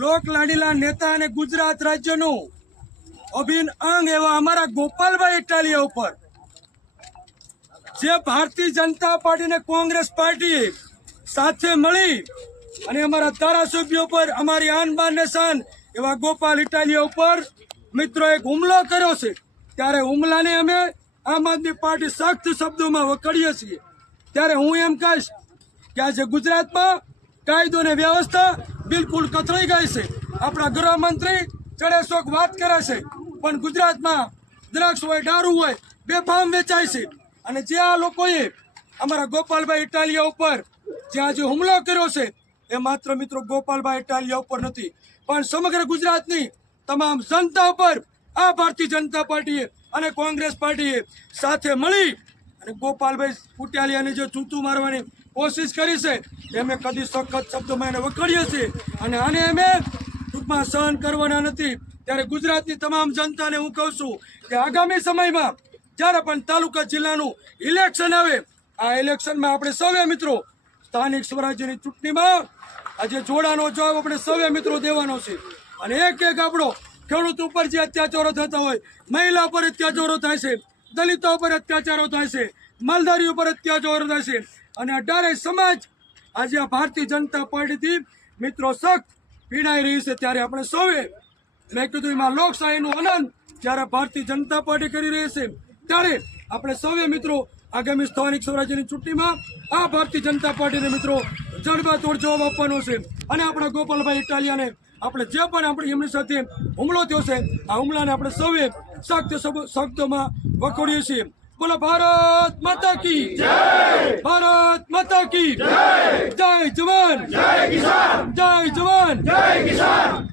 લોક લાડીલા નેતા અને ગુજરાત રાજ્યનું અભિન્ન અંગ એવા અમારા ગોપાલભાઈ ઇટાલિયા ઉપર. જે ભારતીય જનતા પાર્ટી અને કોંગ્રેસ પાર્ટી સાથે મળી અને અમારા ધારાસભ્યો પર અમારી આનબાન નિશાન એવા ગોપાલ ઇટાલિયા ઉપર મિત્રો એક હુમલો કર્યો છે. ત્યારે હુમલાને અમે આમ આદમી પાર્ટી સખ્ત શબ્દોમાં વકડીએ છીએ. ત્યારે હું એમ કહીશ કે આજે ગુજરાતમાં કાયદો અને વ્યવસ્થા બિલકુલ કથળાઈ ગઈ છે. આપણા ગૃહમંત્રી ચડેશોક વાત કરે છે, પણ ગુજરાતમાં દ્રાક્ષ હોય, દારૂ હોય, બેફામ વેચાય છે. અને જે આ લોકોએ અમારા ગોપાલભાઈ ઇટાલિયા ઉપર જ્યાં જે હુમલો કર્યો છે, એ માત્ર મિત્રો ગોપાલભાઈ ઇટાલિયા ઉપર નથી, પણ સમગ્ર ગુજરાતની તમામ જનતા ઉપર આ ભારતીય જનતા પાર્ટીએ અને કોંગ્રેસ પાર્ટીએ સાથે મળી અને ગોપાલભાઈ કુટિયાલિયાને જે ચૂંટું મારવાની કોશિશ કરી છે એ અમે કદી સખત શબ્દોમાં એને વખડીએ છીએ. અને આને અમે ટૂંકમાં સહન કરવાના નથી. ત્યારે ગુજરાતની તમામ જનતાને હું કહું છું કે આગામી સમયમાં જ્યારે પણ તાલુકા જિલ્લાનું ઇલેક્શન આવે, આ ઇલેક્શનમાં આપણે સૌએ મિત્રો સ્થાનિક સ્વરાજ્યની ચૂંટણીમાં આજે જોડાનો જવાબ આપણે સૌએ મિત્રો દેવાનો છે. અને એક એક આપણો ખેડૂત ઉપર જે અત્યાચારો થતા હોય, મહિલા પર અત્યાચારો થાય છે, દલિતો પર અત્યાચારો થાય છે માલધારી ઉપર અત્યાચાર થશે અને અઢારે સમાજ આજે આ ભારતીય જનતા પાર્ટીથી મિત્રો સખ્ત પીડાઈ રહી છે ત્યારે આપણે સૌએ મેં કીધું એમાં લોકશાહીનું આનંદ જ્યારે ભારતીય જનતા પાર્ટી કરી રહી છે, ત્યારે આપણે સૌએ મિત્રો આગામી સ્થાનિક સ્વરાજ્યની ચૂંટણીમાં આ ભારતીય જનતા પાર્ટીને મિત્રો જડબાતોડ જવાબ આપવાનો છે. અને આપણા ગોપાલભાઈ ઇટાલિયાને આપણે જે પણ આપણી એમની સાથે હુમલો થયો છે, આ હુમલાને આપણે સૌએ સખ્ત શબ્દોમાં વખોડીએ છીએ. बोलो भारत माता की जय। भारत माता की जय। जय जवान। जय किसान। जय जवान। जय किसान